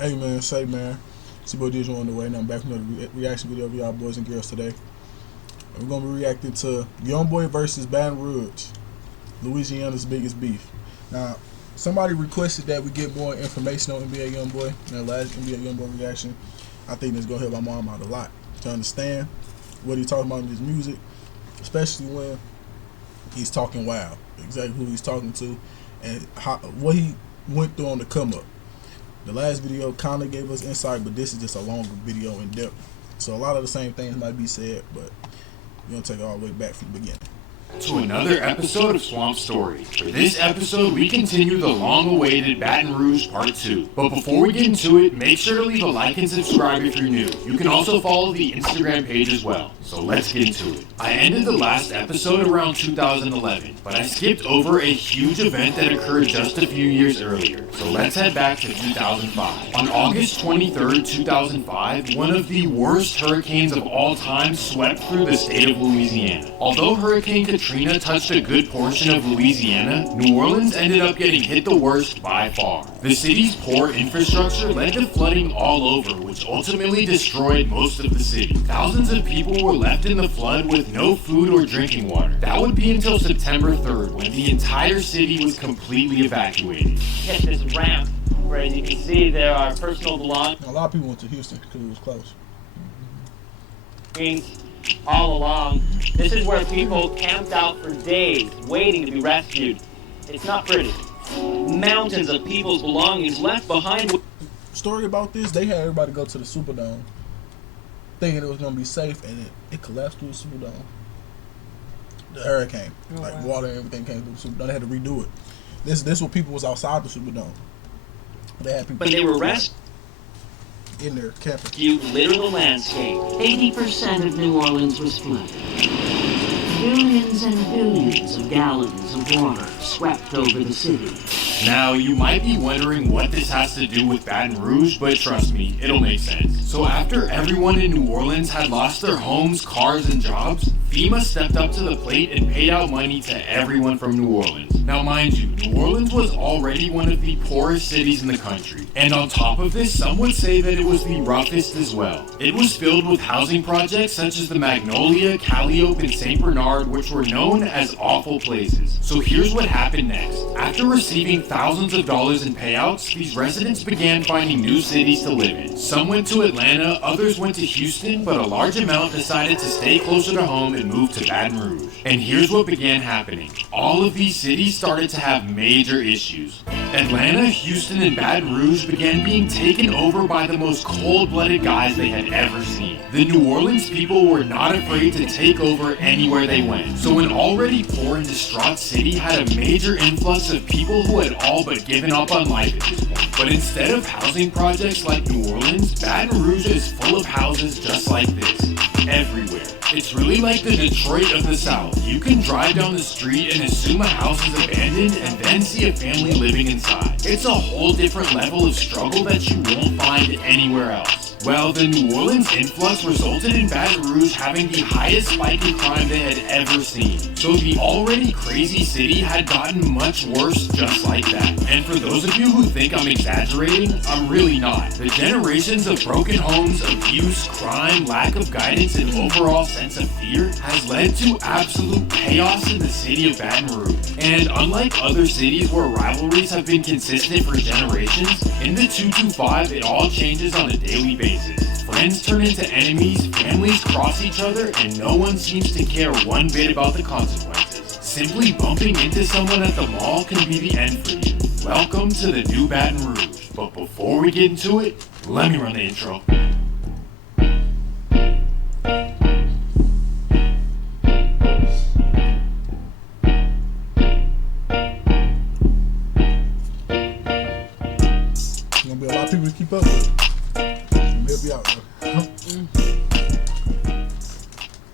Hey man, say man, it's your boy DJ on the way. Now I'm back with another reaction video of y'all boys and girls today. And we're gonna be reacting to YoungBoy versus Baton Rouge, Louisiana's biggest beef. Now, somebody requested that we get more information on NBA YoungBoy. In the last NBA YoungBoy reaction, I think that's gonna help my mom out a lot to understand what he's talking about in his music, especially when he's talking wild, exactly who he's talking to, and what he went through on the come up. The last video kind of gave us insight, but this is just a longer video in depth. So a lot of the same things might be said, but we're going to take it all the way back from the beginning. To another episode of Swamp Story. For this episode, we continue the long-awaited Baton Rouge Part 2. But before we get into it, make sure to leave a like and subscribe if you're new. You can also follow the Instagram page as well. So let's get into it. I ended the last episode around 2011, but I skipped over a huge event that occurred just a few years earlier. So let's head back to 2005. On August 23rd, 2005, one of the worst hurricanes of all time swept through the state of Louisiana. Although Hurricane Katrina touched a good portion of Louisiana, New Orleans ended up getting hit the worst by far. The city's poor infrastructure led to flooding all over, which ultimately destroyed most of the city. Thousands of people were left in the flood with no food or drinking water. That would be until September 3rd, when the entire city was completely evacuated. Hit this ramp, where as you can see there are personal belongings. A lot of people went to Houston because it was close. All along. This is where people camped out for days, waiting to be rescued. It's not pretty. Mountains of people's belongings left behind. Story about this, they had everybody go to the Superdome, thinking it was going to be safe, and it collapsed through the Superdome. The hurricane, water and everything came through the Superdome. They had to redo it. This what people was outside the Superdome. They had people. When they were rescued in their camping. You litter the landscape. 80% of New Orleans was flooded. Billions and billions of gallons of water swept over the city. Now, you might be wondering what this has to do with Baton Rouge, but trust me, it'll make sense. So after everyone in New Orleans had lost their homes, cars, and jobs, FEMA stepped up to the plate and paid out money to everyone from New Orleans. Now mind you, New Orleans was already one of the poorest cities in the country. And on top of this, some would say that it was the roughest as well. It was filled with housing projects such as the Magnolia, Calliope, and St. Bernard, which were known as awful places. So here's what happened next. After receiving thousands of dollars in payouts, these residents began finding new cities to live in. Some went to Atlanta, others went to Houston, but a large amount decided to stay closer to home and move to Baton Rouge. And here's what began happening. All of these cities started to have major issues. Atlanta, Houston, and Baton Rouge began being taken over by the most cold-blooded guys they had ever seen. The New Orleans people were not afraid to take over anywhere they went. So an already poor and distraught city had a major influx of people who had all but given up on life at this point. But instead of housing projects like New Orleans, Baton Rouge is full of houses just like this, everywhere. It's really like the Detroit of the South. You can drive down the street and assume a house is abandoned and then see a family living inside. It's a whole different level of struggle that you won't find anywhere else. Well, the New Orleans influx resulted in Baton Rouge having the highest spike in crime they had ever seen. So the already crazy city had gotten much worse just like that. And for those of you who think I'm exaggerating, I'm really not. The generations of broken homes, abuse, crime, lack of guidance, and overall sense of fear has led to absolute chaos in the city of Baton Rouge. And unlike other cities where rivalries have been consistent for generations, in the 225 it all changes on a daily basis. Friends turn into enemies, families cross each other, and no one seems to care one bit about the consequences. Simply bumping into someone at the mall can be the end for you. Welcome to the new Baton Rouge. But before we get into it, let me run the intro. Gonna be a lot of people to keep up with. They'll be out there.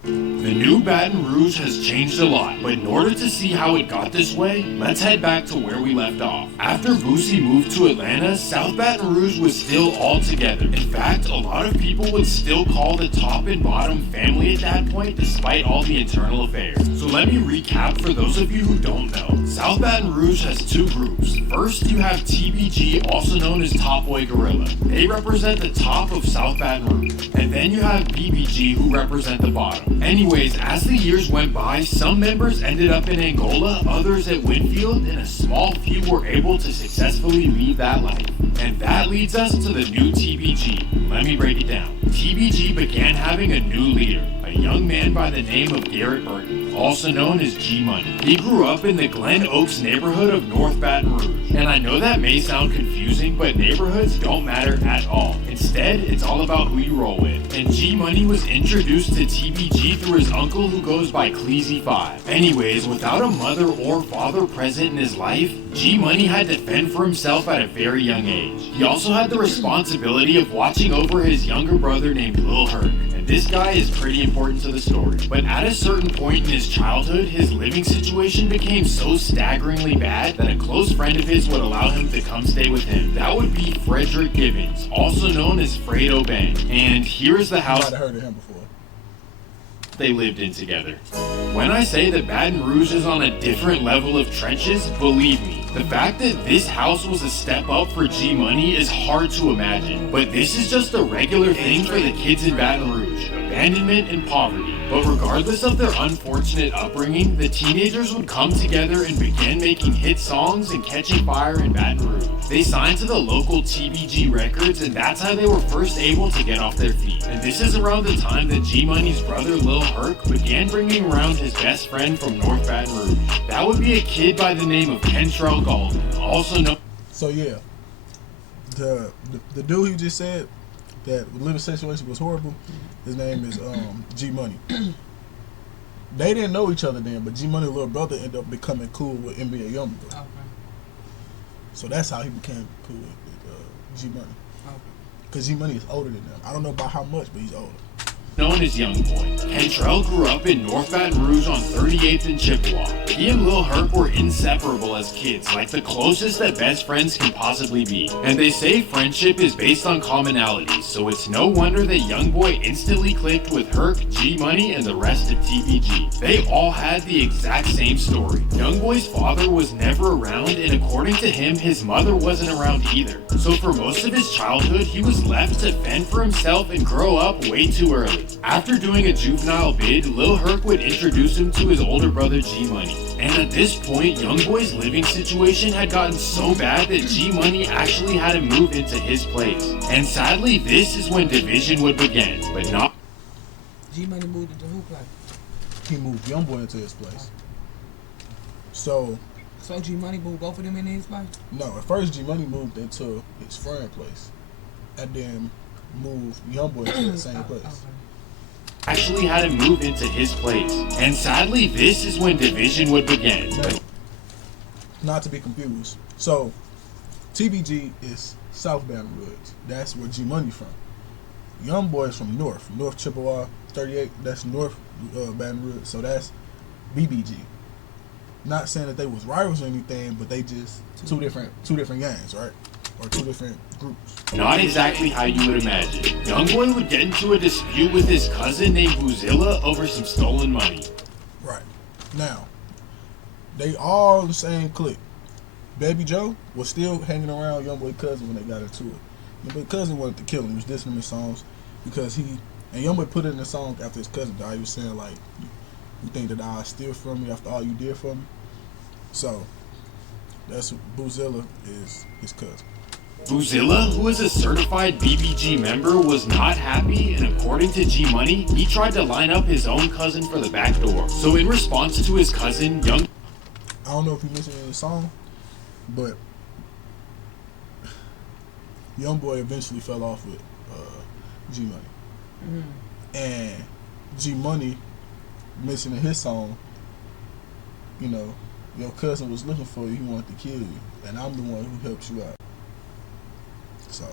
The new Baton Rouge has changed a lot, but in order to see how it got this way, let's head back to where we left off. After Boosie moved to Atlanta, South Baton Rouge was still all together. In fact, a lot of people would still call the top and bottom family at that point, despite all the internal affairs. So let me recap for those of you who don't know. South Baton Rouge has two groups. First, you have TBG, also known as Top Boy Gorilla. They represent the top of South Baton Rouge. And then you have BBG, who represent the bottom. Anyways, as the years went by, some members ended up in Angola, others at Winfield, and a small few were able to successfully leave that life. And that leads us to the new TBG. Let me break it down. TBG began having a new leader, a young man by the name of Garrett Burton, also known as G Money. He grew up in the Glen Oaks neighborhood of North Baton Rouge. And I know that may sound confusing, but neighborhoods don't matter at all. Instead, it's all about who you roll with. And G Money was introduced to TBG through his uncle who goes by Cleasy5. Anyways, without a mother or father present in his life, G Money had to fend for himself at a very young age. He also had the responsibility of watching over his younger brother named Lil Herc. This guy is pretty important to the story. But at a certain point in his childhood, his living situation became so staggeringly bad that a close friend of his would allow him to come stay with him. That would be Frederick Gibbons, also known as Fredo Bang. And here is the house I've heard of him before. they lived in together. When I say that Baton Rouge is on a different level of trenches, believe me. The fact that this house was a step up for G Money is hard to imagine, but this is just a regular thing for the kids in Baton Rouge, abandonment and poverty. But regardless of their unfortunate upbringing, the teenagers would come together and begin making hit songs and catching fire in Baton Rouge. They signed to the local TBG Records, and that's how they were first able to get off their feet. And this is around the time that G Money's brother Lil Herc began bringing around his best friend from North Baton Rouge. That would be a kid by the name of Kentrell Goldman, also known. So yeah, the dude you just said that the living situation was horrible. His name is G Money. They didn't know each other then, but G Money's little brother ended up becoming cool with NBA YoungBoy. Okay. So that's how he became cool with G Money. Okay. Because G Money is older than them. I don't know about how much, but he's older. Known as YoungBoy. Kentrell grew up in North Baton Rouge on 38th and Chippewa. He and Lil Herc were inseparable as kids, like the closest that best friends can possibly be. And they say friendship is based on commonalities, so it's no wonder that YoungBoy instantly clicked with Herc, G Money, and the rest of TBG. They all had the exact same story. YoungBoy's father was never around, and according to him, his mother wasn't around either. So for most of his childhood, he was left to fend for himself and grow up way too early. After doing a juvenile bid, Lil Herc would introduce him to his older brother G Money. And at this point, YoungBoy's living situation had gotten so bad that G Money actually had to move into his place. And sadly, this is when division would begin, but not. G Money moved into who place? He moved YoungBoy into his place. So G Money moved both of them into his place? no, at first G Money moved into his friend place, and then moved YoungBoy into the same place. Okay. Actually had to move into his place. And sadly, this is when division would begin. Now, not to be confused. So, TBG is South Baton Rouge. That's where G Money from. YoungBoy is from North Chippewa, 38. That's North Baton Rouge. So that's BBG. Not saying that they was rivals or anything, but they just two different gangs, right? Or two different groups. Not exactly how you would imagine. YoungBoy would get into a dispute with his cousin named Boozilla over some stolen money. Right. Now, they all the same clique. Baby Joe was still hanging around YoungBoy cousin when they got into it. YoungBoy cousin wanted to kill him. He was dissing him in songs because YoungBoy put it in the song after his cousin died. He was saying like, "You think that I steal from me after all you did for me?" So that's Boozilla is his cousin. Boozilla, who is a certified BBG member, was not happy, and according to G Money, he tried to line up his own cousin for the back door. So in response to his cousin, I don't know if you mentioned it in the song, but YoungBoy eventually fell off with G Money. And G Money mentioned in his song, you know, your cousin was looking for you, he wanted to kill you, and I'm the one who helped you out. So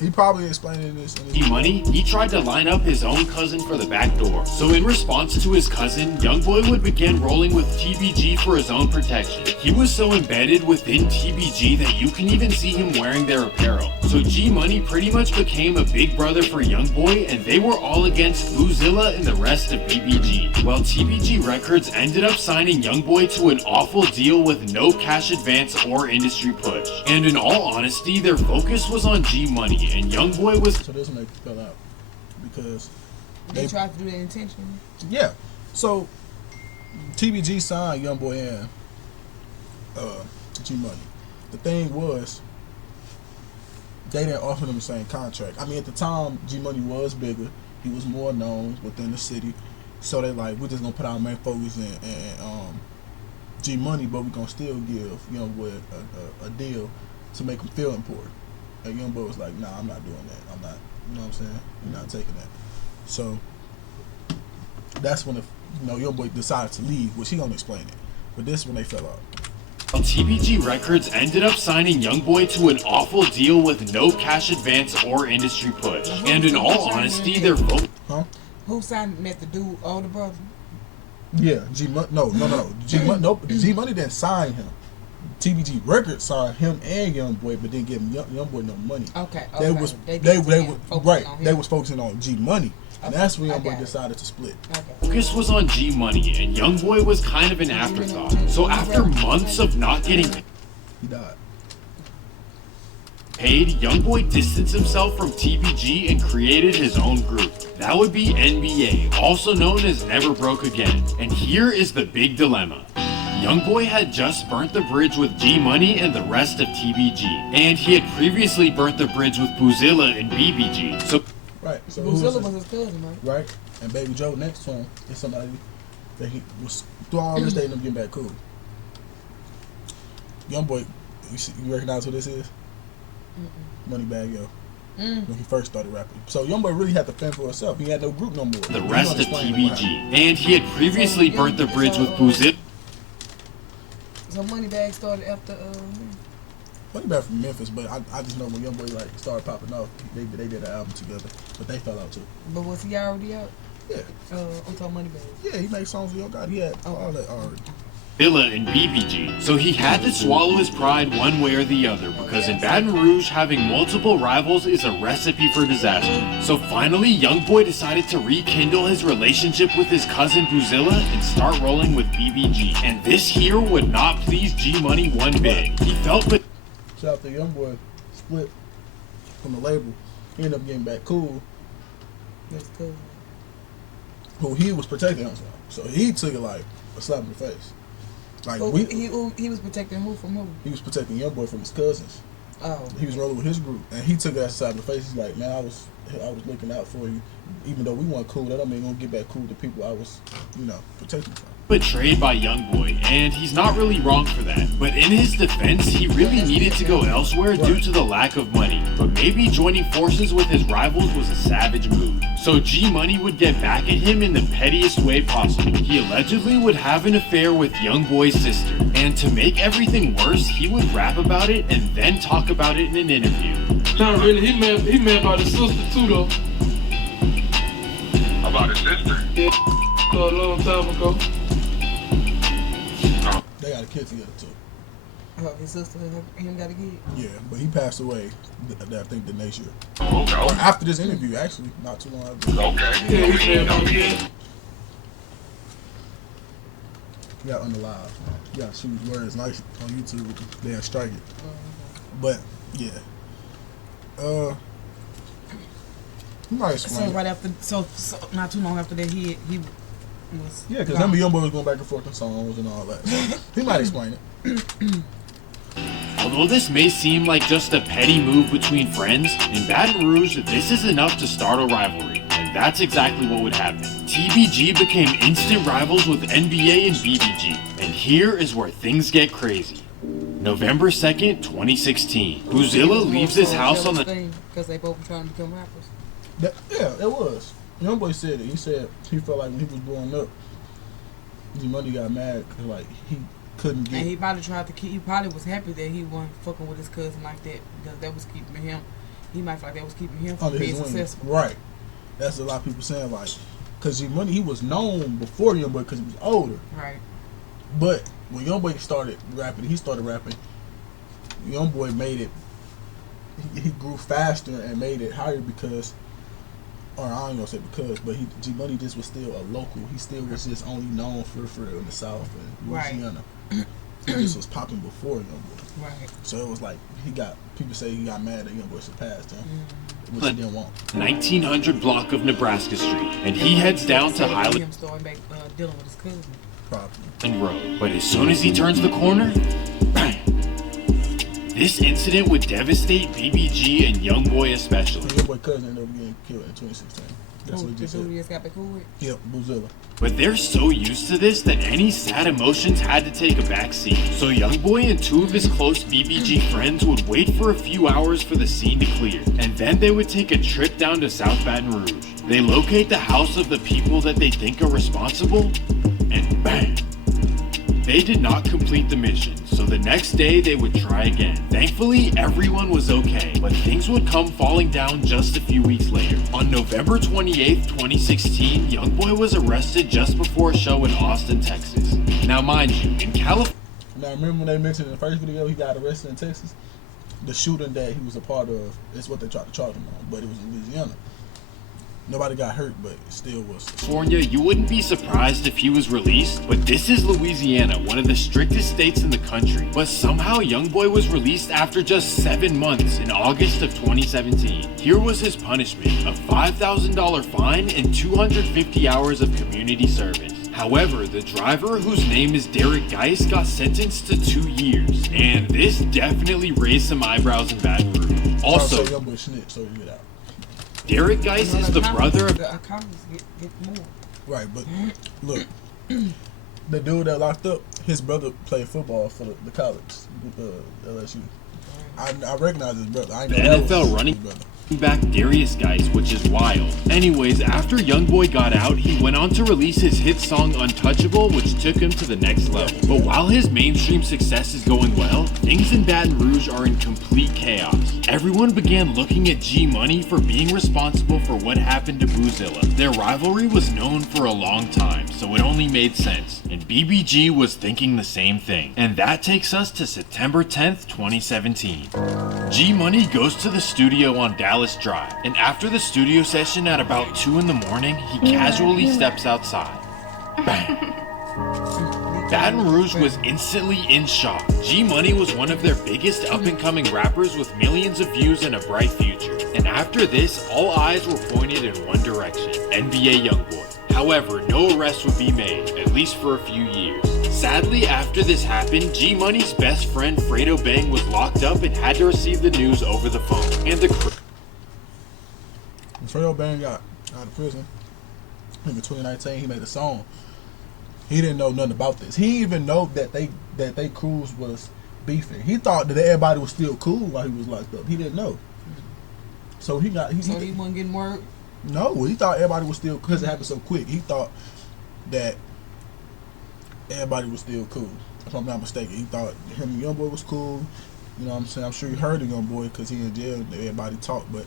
He probably explained it in this. Money, he tried to line up his own cousin for the back door. So in response to his cousin, YoungBoy would begin rolling with TBG for his own protection. He was so embedded within TBG that you can even see him wearing their apparel. So G Money pretty much became a big brother for YoungBoy, and they were all against Boozilla and the rest of BBG. Well, TBG Records ended up signing YoungBoy to an awful deal with no cash advance or industry push. And in all honesty, their focus was on G Money, and YoungBoy was... So this one they fell out because They tried to do that intentionally. yeah. So TBG signed YoungBoy and G Money. The thing was, they didn't offer them the same contract. I mean, at the time, G Money was bigger. He was more known within the city. So they like, we're just gonna put our main focus in G Money, but we're gonna still give YoungBoy a deal to make him feel important. And YoungBoy was like, nah, I'm not doing that. I'm not, you know what I'm saying? I'm not taking that. So that's when YoungBoy decided to leave, which he gonna explain it. But this is when they fell out. TBG Records ended up signing YoungBoy to an awful deal with no cash advance or industry push. And in all honesty, their vote... Who signed met the dude, older brother? Yeah, G Money. No. G Money didn't sign him. TBG Records signed him and YoungBoy, but didn't give YoungBoy no money. Okay. They was focusing on G Money, and that's when YoungBoy decided to split. Okay. Focus was on G Money, and YoungBoy was kind of an afterthought. So after months of not getting He died. paid, YoungBoy distanced himself from TBG and created his own group. That would be NBA, also known as Never Broke Again. And here is the big dilemma. YoungBoy had just burnt the bridge with G Money and the rest of TBG, and he had previously burnt the bridge with Boozilla and BBG. So Right. So Boozilla was his cousin, right? right? And Baby Joe next to him is somebody that he was through all this day and them getting back cool. YoungBoy, you recognize who this is? Moneybag Yo. When he first started rapping. So YoungBoy really had to fend for himself. He had no group no more. the rest of TBG, and he had previously burnt the bridge with Boozilla. So Moneybag started after Moneybag from Memphis, but I just know when YoungBoy like started popping off, they did an album together, but they fell out too. but was he already out? Yeah, I'm talking Moneybag. yeah, he made songs with Yo God. He had all that already. Villa and BBG. So he had to swallow his pride one way or the other, because in Baton Rouge, having multiple rivals is a recipe for disaster. So finally, YoungBoy decided to rekindle his relationship with his cousin Boozilla and start rolling with BBG. And this here would not please G Money one bit. He felt but So after YoungBoy split from the label, he ended up getting back cool. That's cool. Who he was protecting himself, so he took it like a slap in the face. Like He was protecting who from who? he was protecting YoungBoy from his cousins. Oh. He was rolling with his group, and he took it as a slap in the face. He's like, man, I was looking out for you, even though we weren't cool. That don't mean gonna get back cool with the people I was, protecting from. betrayed by YoungBoy, and he's not really wrong for that. But in his defense, he really needed to go elsewhere due to the lack of money. But maybe joining forces with his rivals was a savage move. So G Money would get back at him in the pettiest way possible. He allegedly would have an affair with YoungBoy's sister, and to make everything worse, he would rap about it and then talk about it in an interview. Not really. He mad about his sister too, though. About his sister? Yeah, a long time ago. They got a kid together too. Oh, his sister and him got a kid. Yeah, but he passed away. I think the next year, Okay. or after this interview, actually, not too long ago. Okay. Yeah, he mad about that. He got on the live. Yeah, she was words nice on YouTube. They had strike it. But yeah, he might explain. So right after, so not too long after that, he was. Yeah, because remember YoungBoy was going back and forth on songs and all that. So he might explain it. Although this may seem like just a petty move between friends, in Baton Rouge, this is enough to start a rivalry. And that's exactly what would happen. TBG became instant rivals with NBA and BBG. And here is where things get crazy. November 2nd, 2016. Boozilla leaves his house on the... Because they both were trying to become rappers. Yeah, it was. YoungBoy said it. He said he felt like when he was growing up, G Money got mad because like he couldn't get. And he probably tried to keep. He probably was happy that he wasn't fucking with his cousin like that because that was keeping him he might feel like that was keeping him from under being his wing. successful. Right. That's a lot of people saying, like, because G Money, he was known before YoungBoy because he was older. Right. But when YoungBoy started rapping, YoungBoy made it. He grew faster and made it higher because, or I ain't gonna say because, but G Money just was still a local. He still was just only known for in the South and Louisiana. Right. He just was popping before YoungBoy. Right. So it was like people say he got mad that YoungBoy surpassed him, which he didn't want. 1900 block of Nebraska Street, and he heads down to Highland Him starting back dealing with his cousin. Probably. Road. But as soon as he turns the corner, bang! This incident would devastate BBG and YoungBoy especially. YoungBoy cousin ended up getting killed in 2016. That's what he just said. Just got back cool with? Yep, Boozilla. But they're so used to this that any sad emotions had to take a backseat. So YoungBoy and two of his close BBG friends would wait for a few hours for the scene to clear, and then they would take a trip down to South Baton Rouge. They locate the house of the people that they think are responsible, and bang! They did not complete the mission, so the next day they would try again. Thankfully, everyone was okay, but things would come falling down just a few weeks later. On November 28th, 2016, YoungBoy was arrested just before a show in Austin, Texas. Now mind you, in California... Now remember when they mentioned in the first video he got arrested in Texas? The shooting that he was a part of, is what they tried to charge him on, but it was in Louisiana. Nobody got hurt, but it still was. California, you wouldn't be surprised if he was released, but this is Louisiana, one of the strictest states in the country. But somehow YoungBoy was released after just 7 months in August of 2017. Here was his punishment, a $5,000 fine and 250 hours of community service. However, the driver, whose name is Derek Geis, got sentenced to 2 years, and this definitely raised some eyebrows in Baton Rouge. Also, YoungBoy snitched, so you get out. Derek Geis is the brother of... The accountants get more. Right, but look, the dude that locked up, his brother played football for the college, LSU. I recognize his brother. I The know NFL running back Darius Geis, which is wild. Anyways, after YoungBoy got out, he went on to release his hit song Untouchable, which took him to the next level. But while his mainstream success is going well, things in Baton Rouge are in complete chaos. Everyone began looking at G Money for being responsible for what happened to Boozilla. Their rivalry was known for a long time, so it only made sense. And BBG was thinking the same thing. And that takes us to September 10th, 2017. G Money goes to the studio on Dallas Drive, and after the studio session at about 2 in the morning, he casually steps outside. Bang! Baton Rouge was instantly in shock. G Money was one of their biggest up-and-coming rappers with millions of views and a bright future. And after this, all eyes were pointed in one direction, NBA YoungBoy. However, no arrest would be made, at least for a few years. Sadly, after this happened, G Money's best friend Fredo Bang was locked up and had to receive the news over the phone. And the when Fredo Bang got out of prison, I think in 2019, he made a song. He didn't know nothing about this. He didn't even know that they crews was beefing. He thought that everybody was still cool while he was locked up. He didn't know. So he wasn't getting word? No, he thought everybody was still, because it happened so quick. He thought that everybody was still cool. If I'm not mistaken, he thought him and YoungBoy was cool. You know what I'm saying? I'm sure he heard of YoungBoy because he in jail. Everybody talked, but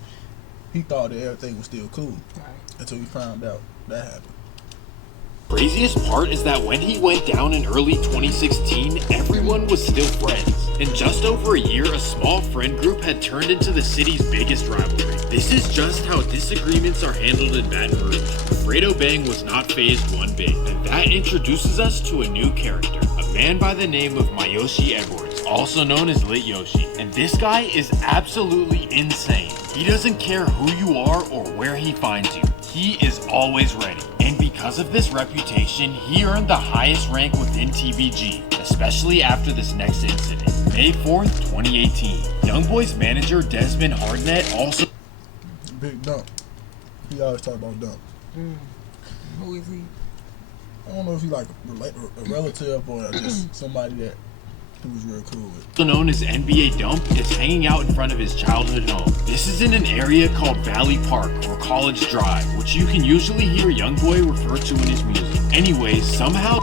he thought that everything was still cool until he found out that happened. Craziest part is that when he went down in early 2016, everyone was still friends. In just over a year, a small friend group had turned into the city's biggest rivalry. This is just how disagreements are handled in Baton Rouge. Fredo Bang was not fazed one bit, and that introduces us to a new character, a man by the name of Mayoshi Edwards, also known as Lit Yoshi. And this guy is absolutely insane. He doesn't care who you are or where he finds you. He is always ready. And because of this reputation, he earned the highest rank within TBG, especially after this next incident. May 4th, 2018. YoungBoy's manager Desmond Hardnett also... Big Dump. He always talk about Dump. Who is he? I don't know if he like a relative or just somebody that he was real cool with. Also known as NBA Dump, is hanging out in front of his childhood home. This is in an area called Valley Park or College Drive, which you can usually hear YoungBoy refer to in his music. Anyways, somehow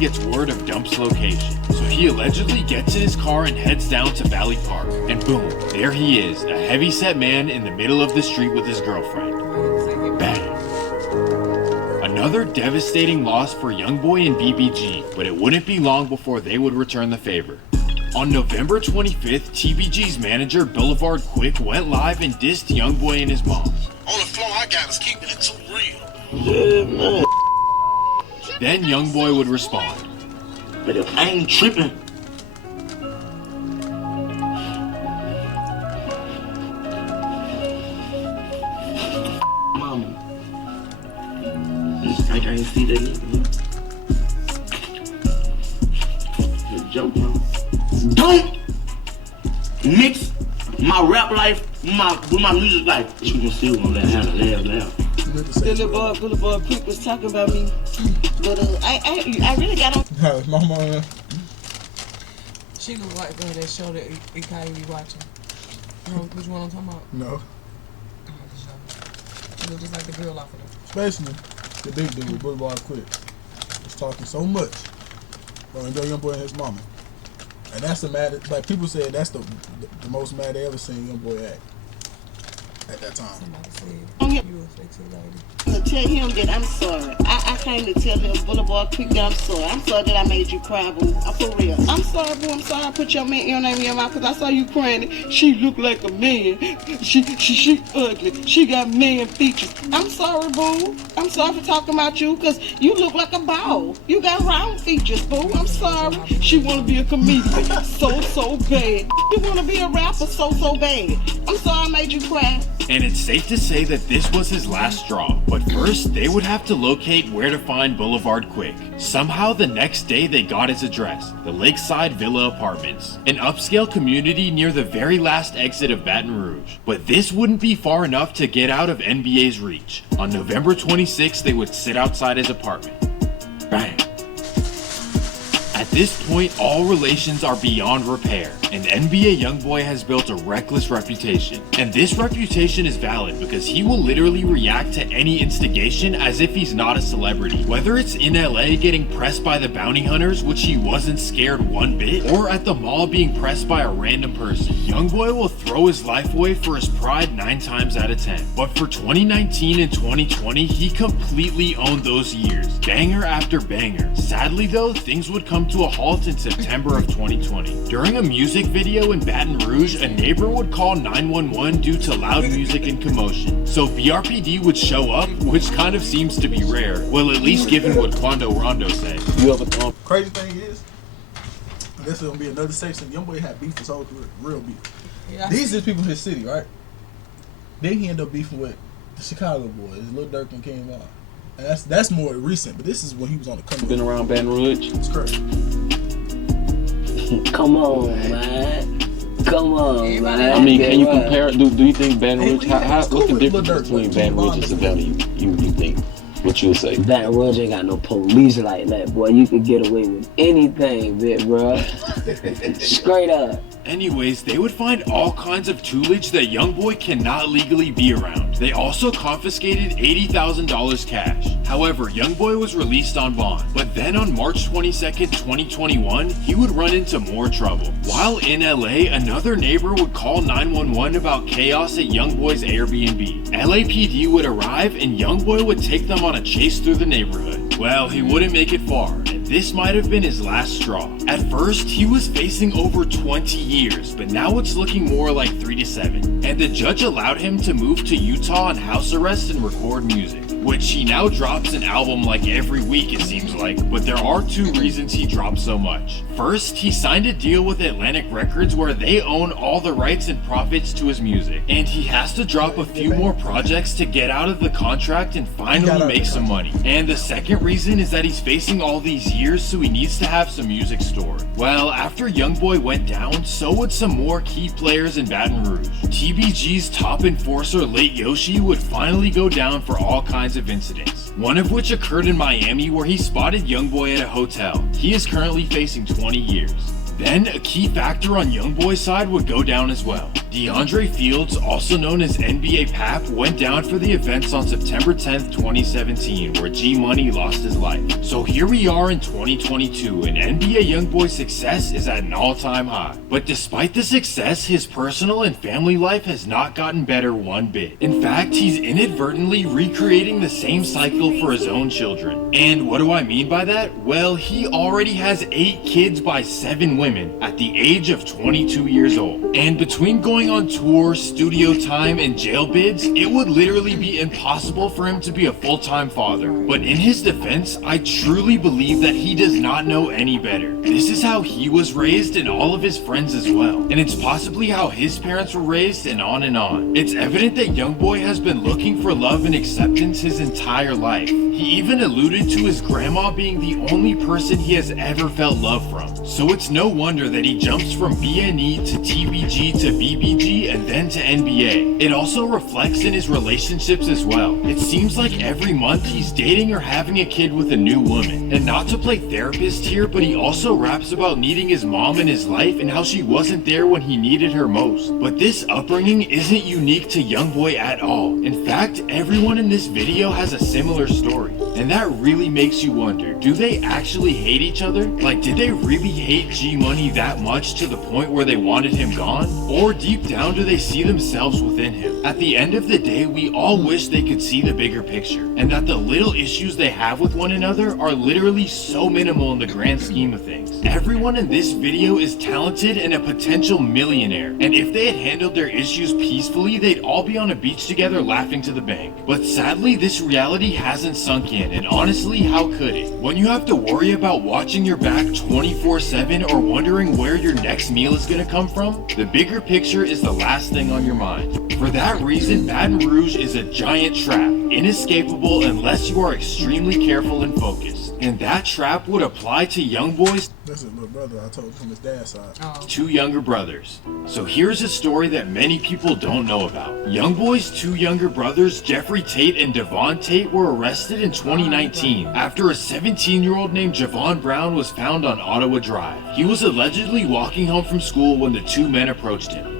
gets word of Dump's location. So he allegedly gets in his car and heads down to Valley Park. And boom, there he is, a heavyset man in the middle of the street with his girlfriend. Bang. Another devastating loss for YoungBoy and BBG, but it wouldn't be long before they would return the favor. On November 25th, TBG's manager Boulevard Quick went live and dissed YoungBoy and his mom. Only flaw I got is keeping it too real. Yeah, man. Then YoungBoy would respond. But if I ain't tripping, mama, I ain't see that yet, man. It's a joke, man. Don't mix my rap life with my music life. You can still want that how to laugh. The little boy Quick was talking about me, but I really got on. My mom. She look like that show that Ikai be watching. You know which one I'm talking about? No. She look just like the girl off of there. Especially the big dude with Boulevard Quick. Was talking so much. But enjoy YoungBoy and his mama. And that's the maddest, like people said, that's the most mad they ever seen YoungBoy act at that time. Somebody said, you a sexy lady. To tell him that I'm sorry. I came to tell him Boulevard Quick that I'm sorry. I'm sorry that I made you cry, boo. I'm for real. I'm sorry, boo. I'm sorry I put your name in your mouth because I saw you crying. She looked like a man. She ugly. She got man features. I'm sorry, boo. I'm sorry for talking about you because you look like a ball. You got round features, boo. I'm sorry. She want to be a comedian so bad. You want to be a rapper so bad. I'm sorry I made you cry. And it's safe to say that this was his last straw. But first, they would have to locate where to find Boulevard Quick. Somehow the next day they got his address, the Lakeside Villa Apartments, an upscale community near the very last exit of Baton Rouge. But this wouldn't be far enough to get out of NBA's reach. On November 26th, they would sit outside his apartment. Bang. At this point, all relations are beyond repair, and NBA YoungBoy has built a reckless reputation. And this reputation is valid because he will literally react to any instigation as if he's not a celebrity. Whether it's in LA getting pressed by the bounty hunters, which he wasn't scared one bit, or at the mall being pressed by a random person, YoungBoy will throw his life away for his pride 9 times out of 10. But for 2019 and 2020, he completely owned those years, banger after banger. Sadly though, things would come to a halt in September of 2020. During a music video in Baton Rouge, a neighbor would call 911 due to loud music and commotion. So BRPD would show up, which kind of seems to be rare. Well, at least given what Quando Rondo said. Crazy thing is, this is gonna be another section. YoungBoy had beef his whole career, real beef. Yeah, These is people in his city, right? Then he ended up beefing with the Chicago boys, Lil Durk and King Von. And that's more recent, but this is when he was on the come. Been around Baton Rouge. It's correct. come on, man. Come on, man. I mean, can you compare? Do you think Baton Rouge? What's the difference between Baton Rouge and Savannah? You think? What you say? Baton Rouge ain't got no police like that, boy. You can get away with anything, bit, bro. Straight up. Anyways, they would find all kinds of toolage that YoungBoy cannot legally be around. They also confiscated $80,000 cash. However, YoungBoy was released on bond. But then on March 22nd, 2021, he would run into more trouble. While in LA, another neighbor would call 911 about chaos at YoungBoy's Airbnb. LAPD would arrive and YoungBoy would take them on a chase through the neighborhood. Well, he wouldn't make it far, and this might have been his last straw. At first, he was facing over 20 years, but now it's looking more like 3 to 7. And the judge allowed him to move to Utah on house arrest and record music, which he now drops an album like every week it seems like, but there are 2 reasons he dropped so much. First, he signed a deal with Atlantic Records where they own all the rights and profits to his music, and he has to drop a few more projects to get out of the contract and finally make some money. And the second reason is that he's facing all these years, so he needs to have some music stored. Well, after YoungBoy went down, so would some more key players in Baton Rouge. TBG's top enforcer Late Yoshi would finally go down for all kinds of incidents, one of which occurred in Miami where he spotted YoungBoy at a hotel. He is currently facing 20 years. Then a key factor on YoungBoy's side would go down as well. DeAndre Fields, also known as NBA Pap, went down for the events on September 10th, 2017, where G Money lost his life. So here we are in 2022, and NBA YoungBoy's success is at an all-time high. But despite the success, his personal and family life has not gotten better one bit. In fact, he's inadvertently recreating the same cycle for his own children. And what do I mean by that? Well, he already has 8 kids by 7 women at the age of 22 years old. And between going on tour, studio time, and jail bids, it would literally be impossible for him to be a full-time father. But in his defense, I truly believe that he does not know any better. This is how he was raised and all of his friends as well. And it's possibly how his parents were raised and on and on. It's evident that YoungBoy has been looking for love and acceptance his entire life. He even alluded to his grandma being the only person he has ever felt love from. So it's no wonder that he jumps from BNE to TBG to BBG and then to NBA. It also reflects in his relationships as well. It seems like every month he's dating or having a kid with a new woman. And not to play therapist here, but he also raps about needing his mom in his life and how she wasn't there when he needed her most. But this upbringing isn't unique to YoungBoy at all. In fact, everyone in this video has a similar story. And that really makes you wonder, do they actually hate each other? Like, did they really hate G Money that much to the point where they wanted him gone? Or deep down, do they see themselves within him? At the end of the day, we all wish they could see the bigger picture, and that the little issues they have with one another are literally so minimal in the grand scheme of things. Everyone in this video is talented and a potential millionaire, and if they had handled their issues peacefully, they'd all be on a beach together laughing to the bank. But sadly, this reality hasn't sunk in, and honestly, how could it? When you have to worry about watching your back 24/7 or wondering where your next meal is gonna come from, the bigger picture is the last thing on your mind. For that reason, Baton Rouge is a giant trap, inescapable unless you are extremely careful and focused. And that trap would apply to YoungBoy's That's his little brother, I told from his dad's side. 2 younger brothers. So here's a story that many people don't know about. YoungBoy's 2 younger brothers, Jeffrey Tate and Devon Tate, were arrested in 2019 after a 17-year-old named Javon Brown was found on Ottawa Drive. He was allegedly walking home from school when the 2 men approached him.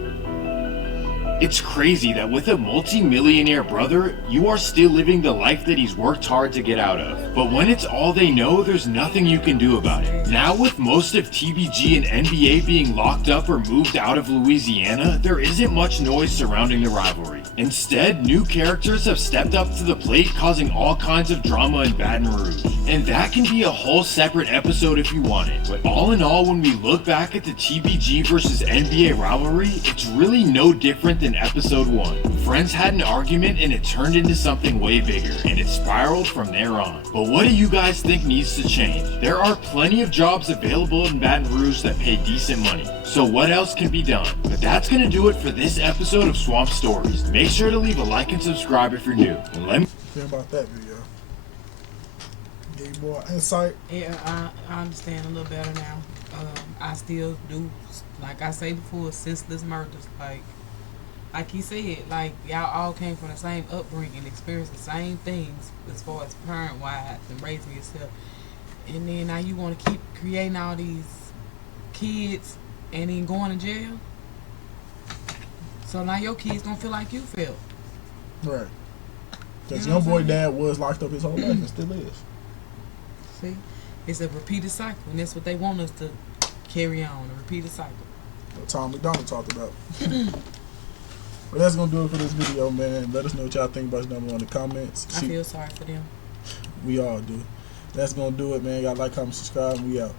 It's crazy that with a multi-millionaire brother, you are still living the life that he's worked hard to get out of. But when it's all they know, there's nothing you can do about it. Now with most of TBG and NBA being locked up or moved out of Louisiana, there isn't much noise surrounding the rivalry. Instead, new characters have stepped up to the plate, causing all kinds of drama in Baton Rouge. And that can be a whole separate episode if you want it. But all in all, when we look back at the TBG versus NBA rivalry, it's really no different than episode 1. Friends had an argument and it turned into something way bigger, and it spiraled from there on. But what do you guys think needs to change? There are plenty of jobs available in Baton Rouge that pay decent money. So what else can be done? But that's gonna do it for this episode of Swamp Stories. Make sure to leave a like and subscribe if you're new. And let me Think about that video. Gave you more insight. Yeah, I understand a little better now. I still do, like I say before, senseless murders. Like he said, like y'all all came from the same upbringing, experienced the same things as far as parent-wise and raising yourself. And then now you want to keep creating all these kids and then going to jail. So now your kids gonna feel like you felt. Right. Because You know what I'm YoungBoy saying? dad was locked up his whole life and still is. See, it's a repeated cycle, and that's what they want us to carry on, a repeated cycle. What Tom McDonald talked about. But that's gonna do it for this video, man. Let us know what y'all think about this number in the comments. I feel sorry for them. We all do. That's gonna do it, man. Y'all like, comment, subscribe, and we out.